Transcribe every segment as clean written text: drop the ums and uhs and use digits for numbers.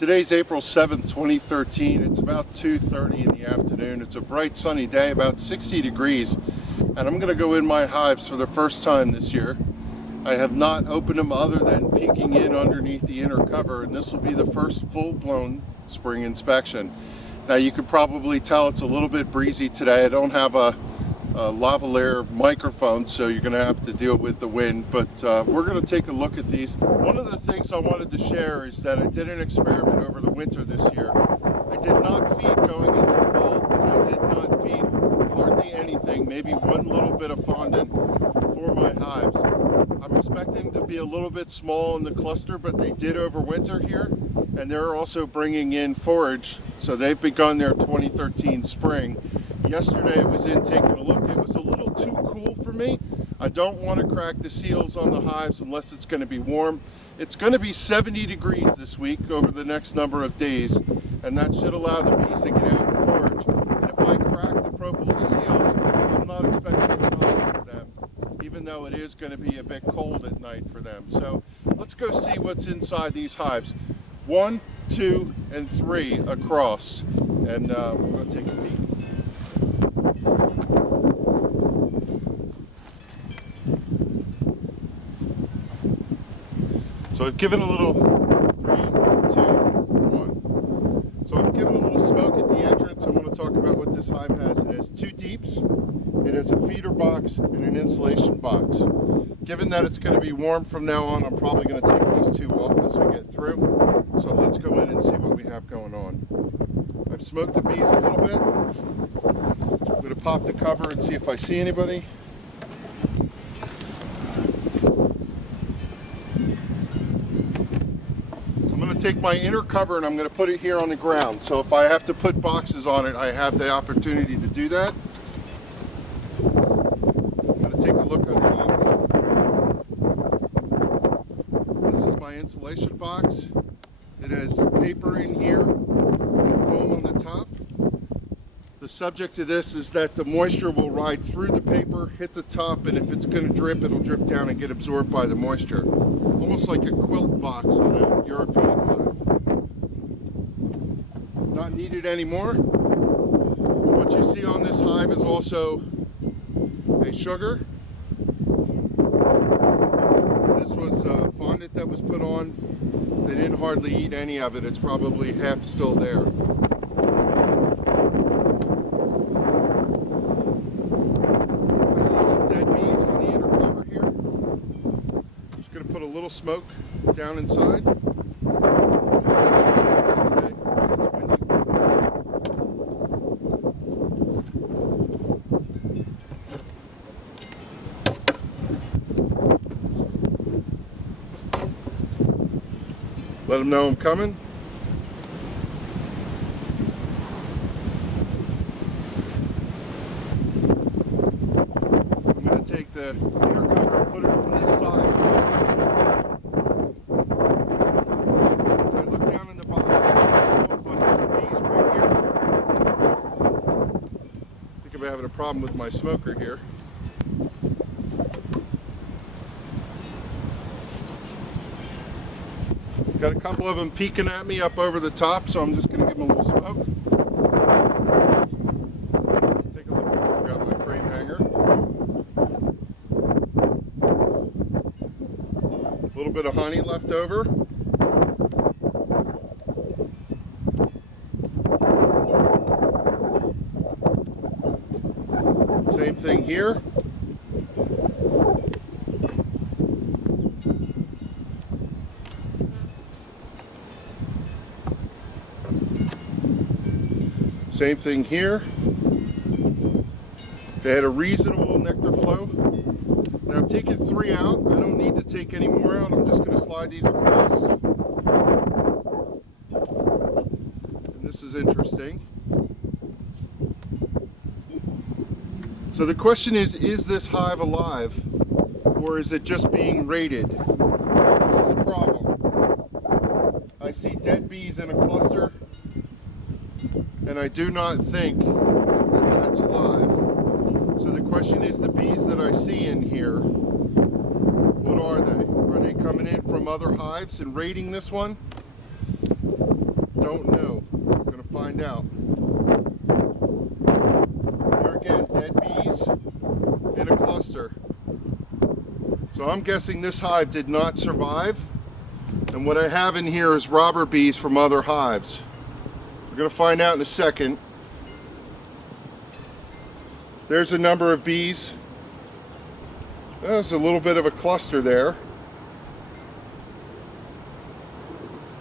Today's April 7th, 2013. It's about 2:30 in the afternoon. It's a bright sunny day, about 60 degrees, and I'm going to go in my hives for the first time this year. I have not opened them other than peeking in underneath the inner cover, and this will be the first full-blown spring inspection. Now you could probably tell it's a little bit breezy today. I don't have a lavalier microphone, so you're going to have to deal with the wind, but we're going to take a look at these. One of the things I wanted to share is that I did an experiment over the winter this year. I did not feed going into fall, and I did not feed hardly anything, maybe one little bit of fondant for my hives. I'm expecting to be a little bit small in the cluster, but they did overwinter here, and they're also bringing in forage, so they've begun their 2013 spring. Yesterday I was in taking a look. It was a little too cool for me. I don't want to crack the seals on the hives unless it's going to be warm. It's going to be 70 degrees this week over the next number of days, and that should allow the bees to get out and forage. And if I crack the propolis seals, I'm not expecting a problem for them, even though it is going to be a bit cold at night for them. So let's go see what's inside these hives. 1, 2, and 3 across, and we're going to take a peek. So I've given a little 3, 2, 1. So I've given a little smoke at the entrance. I want to talk about what this hive has. It has 2 deeps, it has a feeder box, and an insulation box. Given that it's going to be warm from now on, I'm probably going to take these 2 off as we get through. So let's go in and see what we have going on. I've smoked the bees a little bit. I'm going to pop the cover and see if I see anybody. Take my inner cover and I'm going to put it here on the ground, so if I have to put boxes on it, I have the opportunity to do that. I'm going to take a look underneath. This is my insulation box. It has paper in here with foam on the top. The subject of this is that the moisture will ride through the paper, hit the top, and if it's going to drip, it'll drip down and get absorbed by the moisture. Almost like a quilt box on a European hive. Not needed anymore. What you see on this hive is also a sugar. This was fondant that was put on. They didn't hardly eat any of it. It's probably half still there. I see some dead bees on the inner cover here. Just going to put a little smoke down inside. Let them know I'm coming. I'm going to take the inner cover and put it on this side. As I look down in the box, I see a small cluster of bees right here. I think I'm having a problem with my smoker here. Got a couple of them peeking at me up over the top, so I'm just going to give them a little smoke. Let's take a look. I've got my frame hanger. A little bit of honey left over. Same thing here. Same thing here. They had a reasonable nectar flow. Now I've taken 3 out. I don't need to take any more out. I'm just going to slide these across. And this is interesting. So the question is this hive alive? Or is it just being raided? This is a problem. I see dead bees in a cluster, and I do not think that that's alive. So the question is, the bees that I see in here, what are they? Are they coming in from other hives and raiding this one? Don't know. We're going to find out. There again, dead bees in a cluster. So I'm guessing this hive did not survive. And what I have in here is robber bees from other hives. We're going to find out in a second. There's a number of bees. There's a little bit of a cluster there.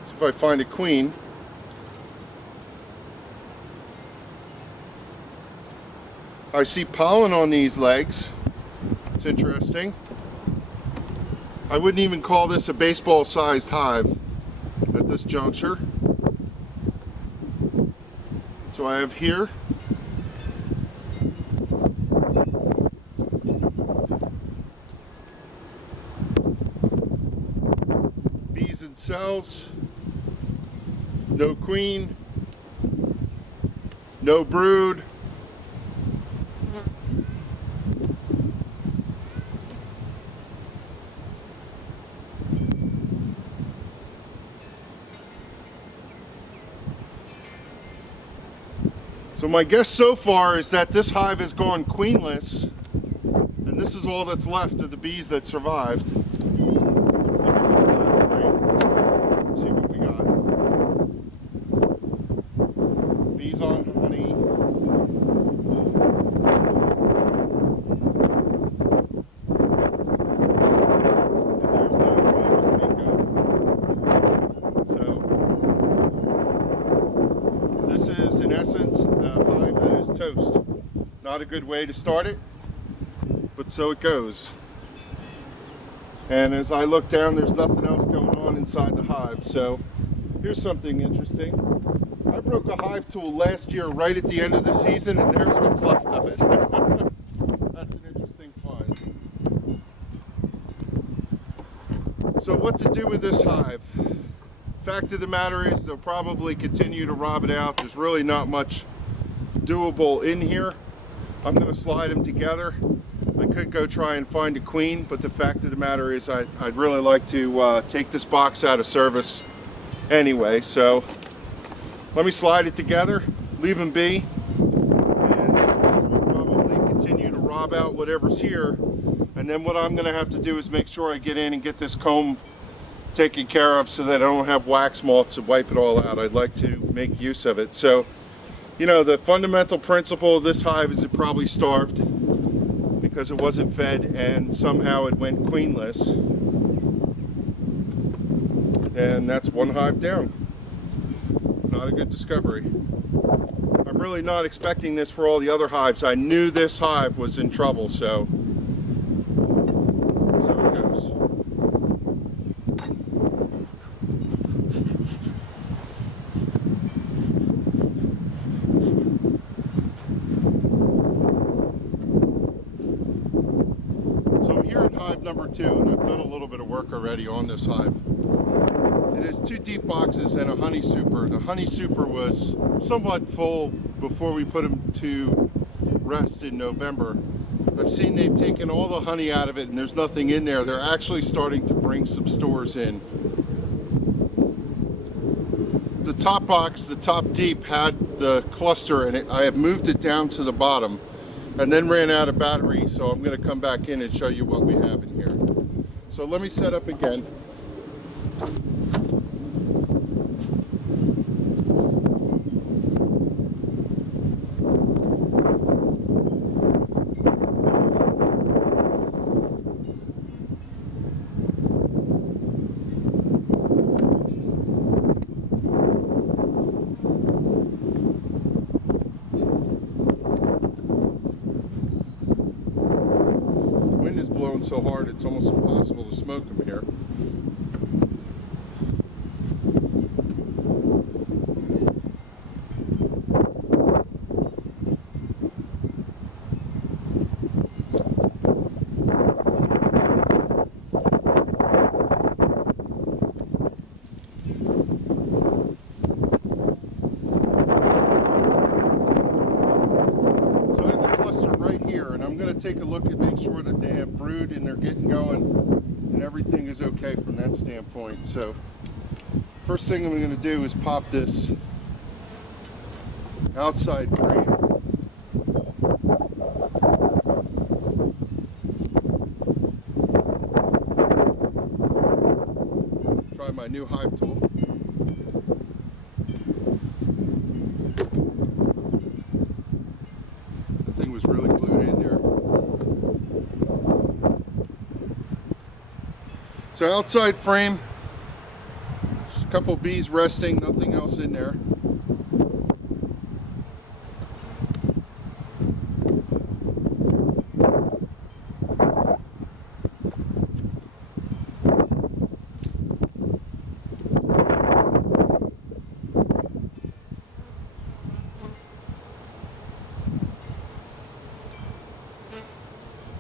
See if I find a queen. I see pollen on these legs. It's interesting. I wouldn't even call this a baseball-sized hive at this juncture. So I have here bees and cells, no queen, no brood. So my guess so far is that this hive has gone queenless, and this is all that's left of the bees that survived. Let's look at this last frame and see what we got. Bees on honey. And there's no queen to speak of. So this is, in essence, a hive that is toast. Not a good way to start it, but so it goes. And as I look down, there's nothing else going on inside the hive. So here's something interesting. I broke a hive tool last year right at the end of the season, and there's what's left of it. That's an interesting find. So what to do with this hive? Fact of the matter is they'll probably continue to rob it out. There's really not much doable in here. I'm going to slide them together. I could go try and find a queen, but the fact of the matter is I'd really like to take this box out of service anyway. So let me slide it together, leave them be, and we'll probably continue to rob out whatever's here. And then what I'm going to have to do is make sure I get in and get this comb taken care of so that I don't have wax moths to wipe it all out. I'd like to make use of it. So, you know, the fundamental principle of this hive is it probably starved because it wasn't fed and somehow it went queenless. And that's one hive down. Not a good discovery. I'm really not expecting this for all the other hives. I knew this hive was in trouble, so it goes. Hive number 2, and I've done a little bit of work already on this hive. It has 2 deep boxes and a honey super. The honey super was somewhat full before we put him to rest in November. I've seen they've taken all the honey out of it and there's nothing in there. They're actually starting to bring some stores in. The top box, the top deep, had the cluster in it. I have moved it down to the bottom and then ran out of battery, so I'm going to come back in and show you what we have in here. So let me set up again. Blowing so hard it's almost impossible to smoke them here. Take a look and make sure that they have brood and they're getting going and everything is okay from that standpoint. So first thing I'm going to do is pop this outside frame. Try my new hive tool. The thing was really glued in there. So outside frame, just a couple bees resting, nothing else in there.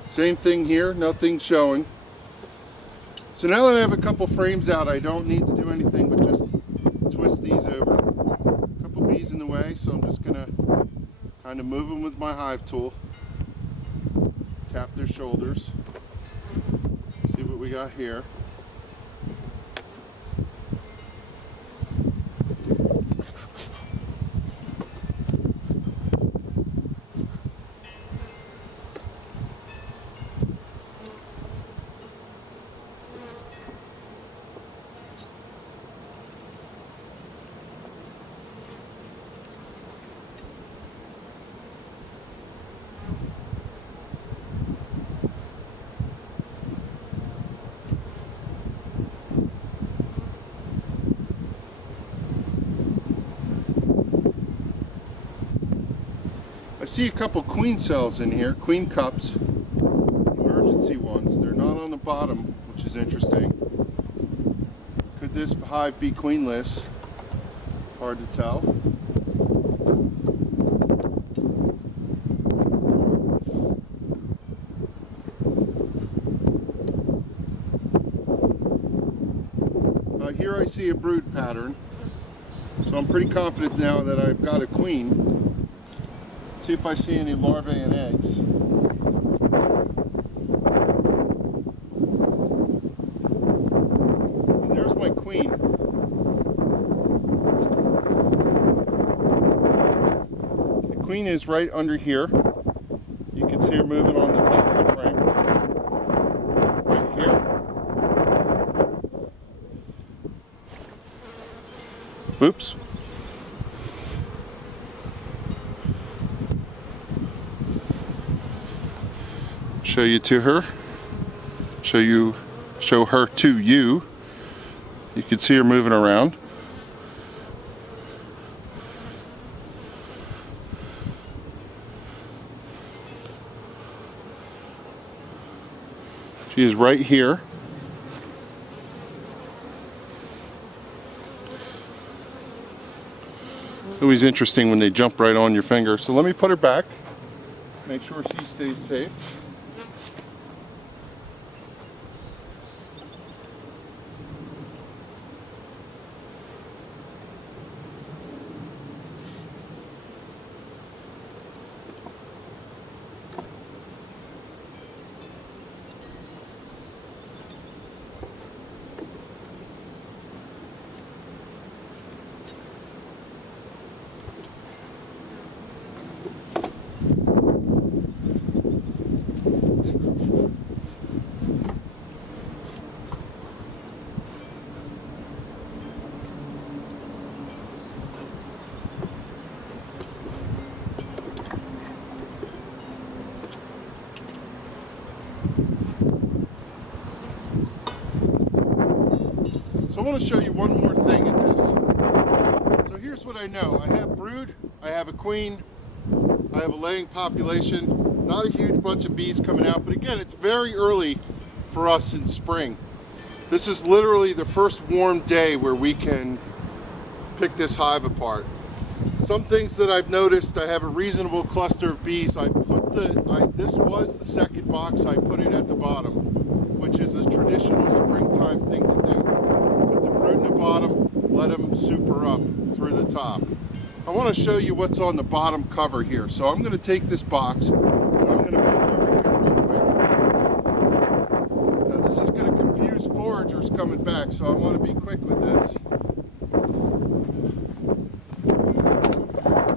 Same thing here, nothing showing. So now that I have a couple frames out, I don't need to do anything but just twist these over. A couple bees in the way, so I'm just gonna kind of move them with my hive tool. Tap their shoulders. See what we got here. I see a couple queen cells in here, queen cups, emergency ones. They're not on the bottom, which is interesting. Could this hive be queenless? Hard to tell. Here I see a brood pattern, so I'm pretty confident now that I've got a queen. See if I see any larvae and eggs. And there's my queen. The queen is right under here. You can see her moving on the top of the frame. Right here. Oops. Show you to her. Show her to you. You can see her moving around. She is right here. Always interesting when they jump right on your finger. So let me put her back. Make sure she stays safe. So I want to show you one more thing in this. So here's what I know. I have brood, I have a queen, I have a laying population, not a huge bunch of bees coming out, but again, it's very early for us in spring. This is literally the first warm day where we can pick this hive apart. Some things that I've noticed, I have a reasonable cluster of bees. This was the second box, I put it at the bottom, which is a traditional springtime thing to do. Put the brood in the bottom, let them super up through the top. I want to show you what's on the bottom cover here. So I'm going to take this box, and I'm going to move it over here real quick. Now this is going to confuse foragers coming back, so I want to be quick with this.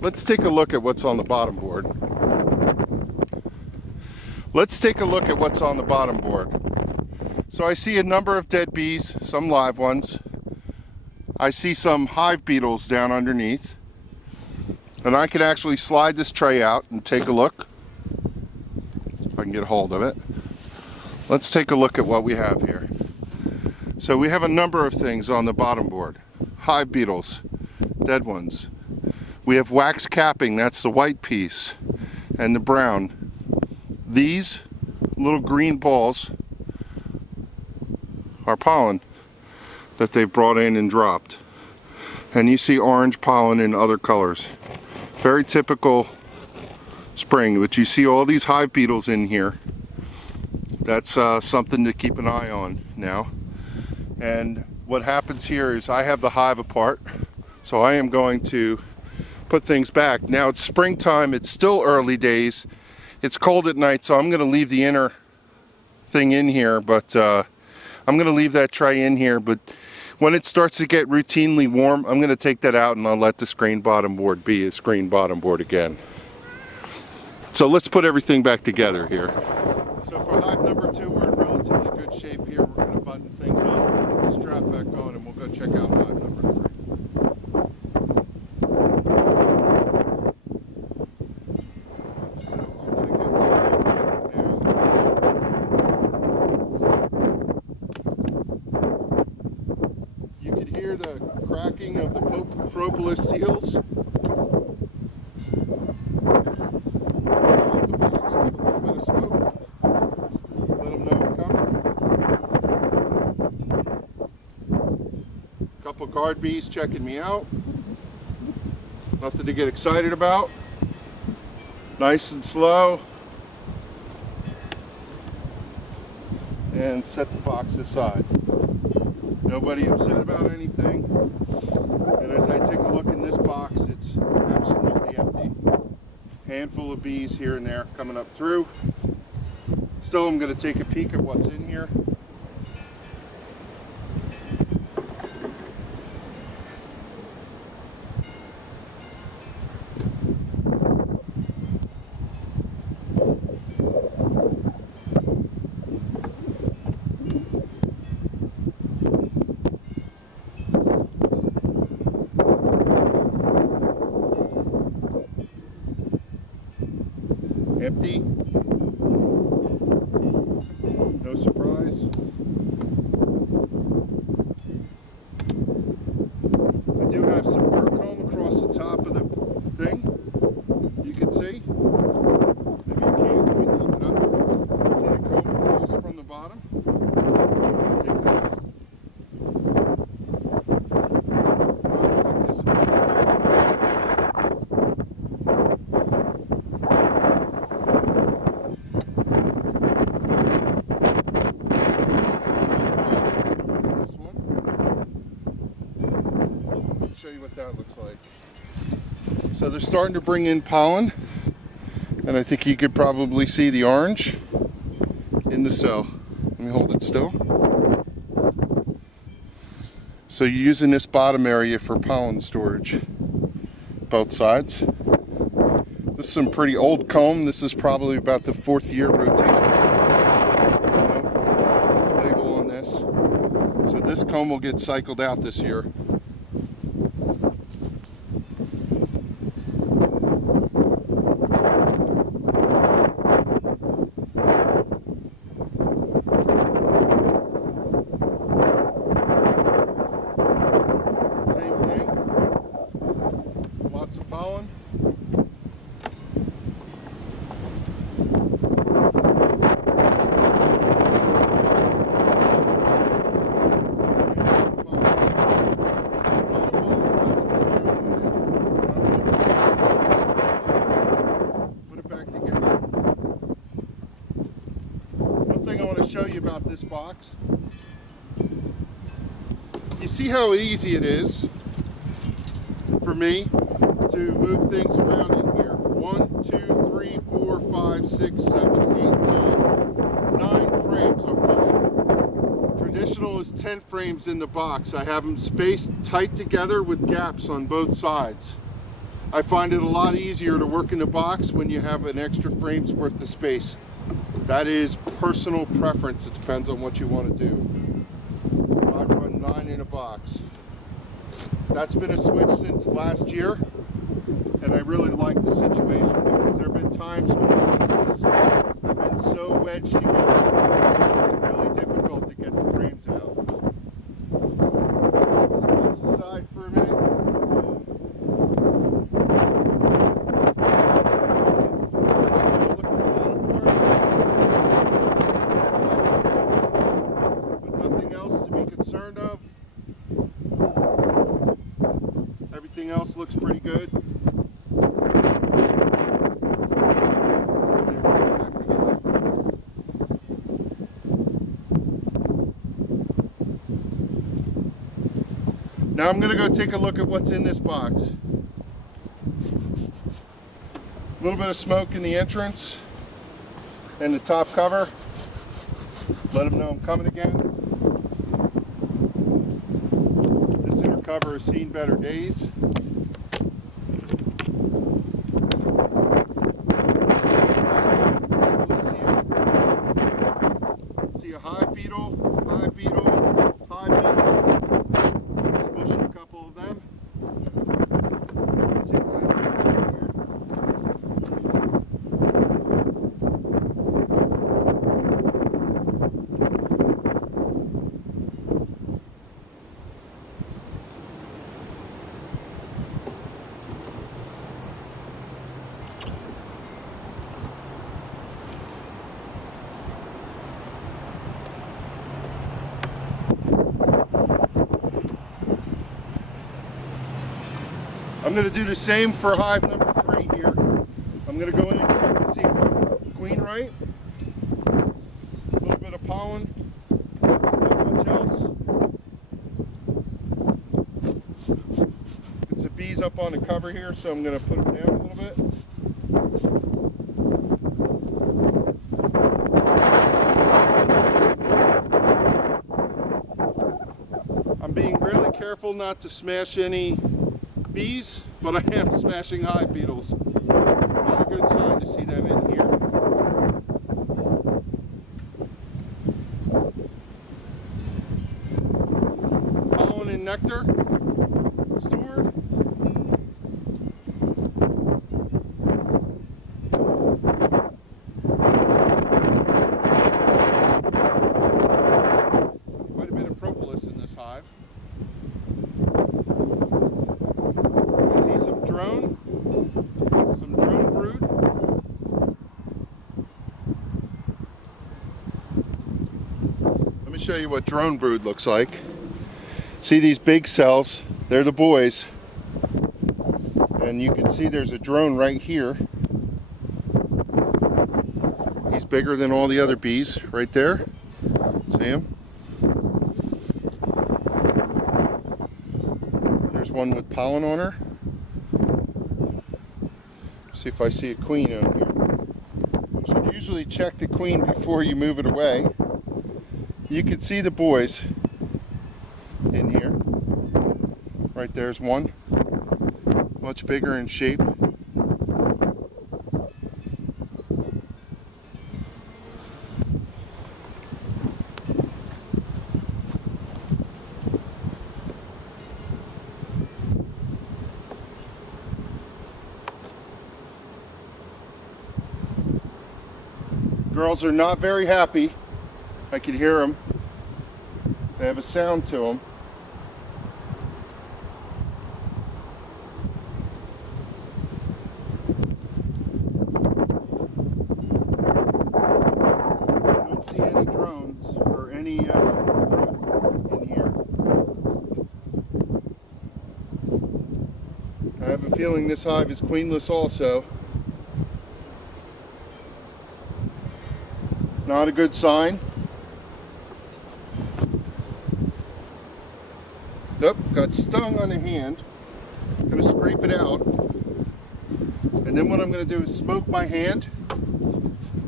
let's take a look at what's on the bottom board. Let's take a look at what's on the bottom board. So I see a number of dead bees, some live ones. I see some hive beetles down underneath. And I can actually slide this tray out and take a look. If I can get a hold of it. Let's take a look at what we have here. So we have a number of things on the bottom board. Hive beetles, dead ones. We have wax capping, that's the white piece, and the brown. These little green balls are pollen that they've brought in and dropped. And you see orange pollen in other colors. Very typical spring, but you see all these hive beetles in here. That's something to keep an eye on now. And what happens here is I have the hive apart, so I am going to put things back. Now it's springtime, it's still early days. It's cold at night, so I'm going to leave the inner thing in here, but I'm going to leave that tray in here. But when it starts to get routinely warm, I'm going to take that out and I'll let the screen bottom board be a screen bottom board again. So let's put everything back together here. So for hive number 2, we're in relatively good shape here. We're going to button things up, put the strap back on, and we'll go check out hive number 3. The cracking of the propolis seals. The box, give a little bit of smoke. Let them know I'm coming. Couple guard bees checking me out. Nothing to get excited about. Nice and slow. And set the box aside. Nobody upset about anything. And as I take a look in this box, it's absolutely empty. Handful of bees here and there coming up through. Still, I'm going to take a peek at what's in here. Empty. No surprise. I do have some burr comb across the top of the thing. You can see. Maybe you can't. Let me tilt it up. See the comb across from the bottom? Take that out. Like this. Show you what that looks like. So they're starting to bring in pollen, and I think you could probably see the orange in the cell. Let me hold it still. So you're using this bottom area for pollen storage, both sides. This is some pretty old comb. This is probably about the 4th year rotation. From the label on this. So this comb will get cycled out this year. Pollen. Put it back together. One thing I want to show you about this box. You see how easy it is for me to move things around in here. 1, 2, 3, 4, 5, 6, 7, 8, 9. 9 frames I'm running. Traditional is 10 frames in the box. I have them spaced tight together with gaps on both sides. I find it a lot easier to work in the box when you have an extra frame's worth of space. That is personal preference. It depends on what you want to do. I run 9 in a box. That's been a switch since last year, and I really like the situation because there have been times when the boxes have been so wedged together it's really difficult to get the frames out. Set this box aside for a minute. Everything else looks pretty good. Now I'm going to go take a look at what's in this box. A little bit of smoke in the entrance and the top cover. Let them know I'm coming again. This inner cover has seen better days. See a hive beetle, hive beetle, hive beetle. Just pushing a couple of them. Take a look at that here. I'm going to do the same for hive number 3 here. I'm going to go in and check and see if I'm queen right. A little bit of pollen, not much else. Get some bees up on the cover here, so I'm going to put them down a little bit. I'm being really careful not to smash any bees, but I am smashing hive beetles. Not a good sign to see them in here. Pollen and nectar stored. Quite a bit of propolis in this hive. Some drone brood. Let me show you what drone brood looks like. See these big cells? They're the boys. And you can see there's a drone right here. He's bigger than all the other bees right there. See him? There's one with pollen on her. See if I see a queen on here. Should usually check the queen before you move it away. You can see the boys in here. Right there's one. Much bigger in shape. Girls are not very happy. I can hear them. They have a sound to them. I don't see any drones or any in here. I have a feeling this hive is queenless also. Not a good sign. Nope, got stung on the hand. I'm going to scrape it out. And then what I'm going to do is smoke my hand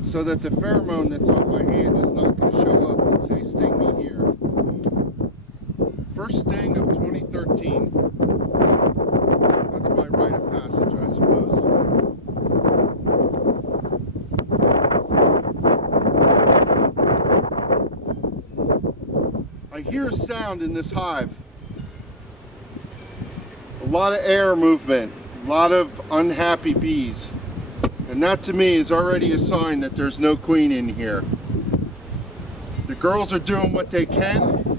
so that the pheromone that's on my hand is not going to show up and say, sting me here. First sting of 2013. That's my rite of passage. hear a sound in this hive. A lot of air movement, a lot of unhappy bees. And that to me is already a sign that there's no queen in here. The girls are doing what they can,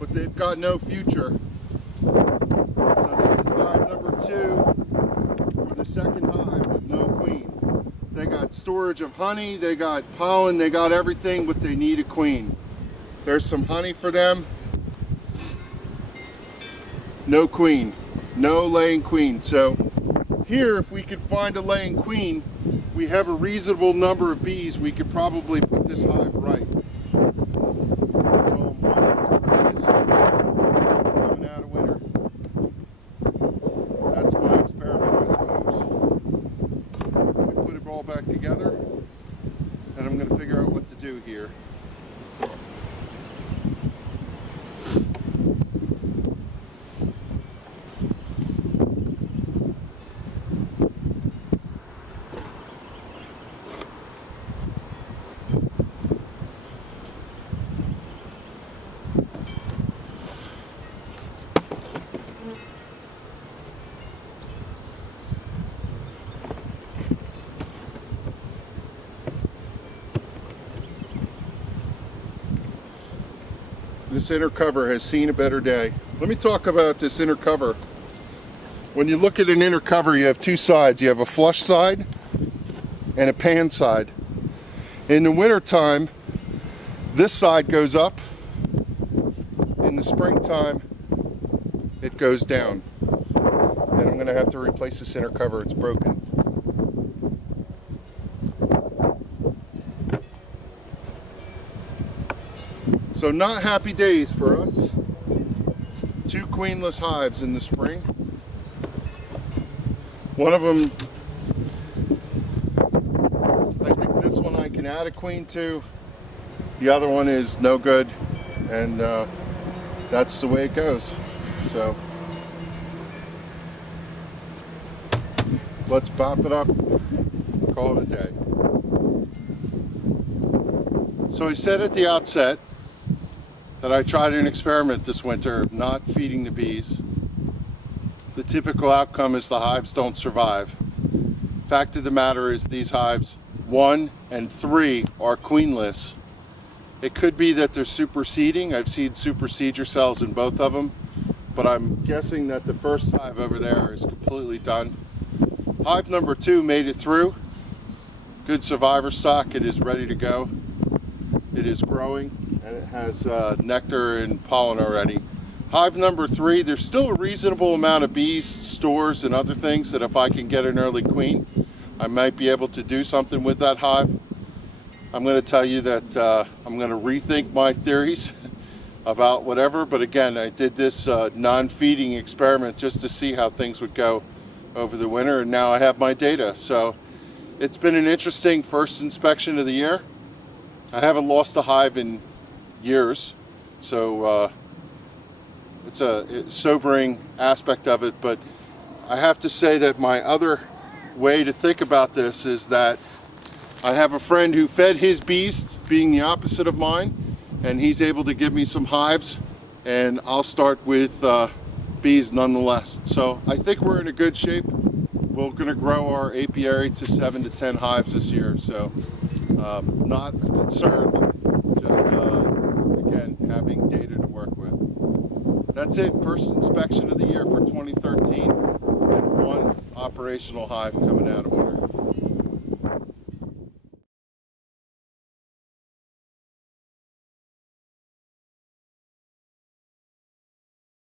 but they've got no future. So this is hive number 2, or the second hive with no queen. They got storage of honey, they got pollen, they got everything, but they need a queen. There's some honey for them. No queen, no laying queen. So here, if we could find a laying queen, we have a reasonable number of bees, we could probably put this hive right. So 1 for 3 coming out of winter. That's my experiment, I suppose. I put it all back together, and I'm going to figure out what to do here. This inner cover has seen a better day. Let me talk about this inner cover. When you look at an inner cover, you have two sides. You have a flush side and a pan side. In the winter time, this side goes up. In the springtime, it goes down. And I'm gonna have to replace this inner cover, it's broken. So not happy days for us. 2 queenless hives in the spring. One of them, I think this one I can add a queen to. The other one is no good, and that's the way it goes. So let's bop it up, call it a day. So I said at the outset that I tried an experiment this winter of not feeding the bees. The typical outcome is the hives don't survive. Fact of the matter is these hives 1 and 3 are queenless. It could be that they're superseding. I've seen supersedure cells in both of them, but I'm guessing that the first hive over there is completely done. Hive number 2 made it through. Good survivor stock, it is ready to go. It is growing, and it has nectar and pollen already. Hive number 3, there's still a reasonable amount of bees, stores, and other things that if I can get an early queen, I might be able to do something with that hive. I'm going to tell you that I'm going to rethink my theories about whatever, but again, I did this non-feeding experiment just to see how things would go over the winter, and now I have my data. So it's been an interesting first inspection of the year. I haven't lost a hive in years, so it's a sobering aspect of it, but I have to say that my other way to think about this is that I have a friend who fed his bees, being the opposite of mine, and he's able to give me some hives, and I'll start with bees nonetheless. So I think we're in a good shape. We're going to grow our apiary to 7 to 10 hives this year, so not concerned, just again having data to work with. That's it, first inspection of the year for 2013, and 1 operational hive coming out of winter.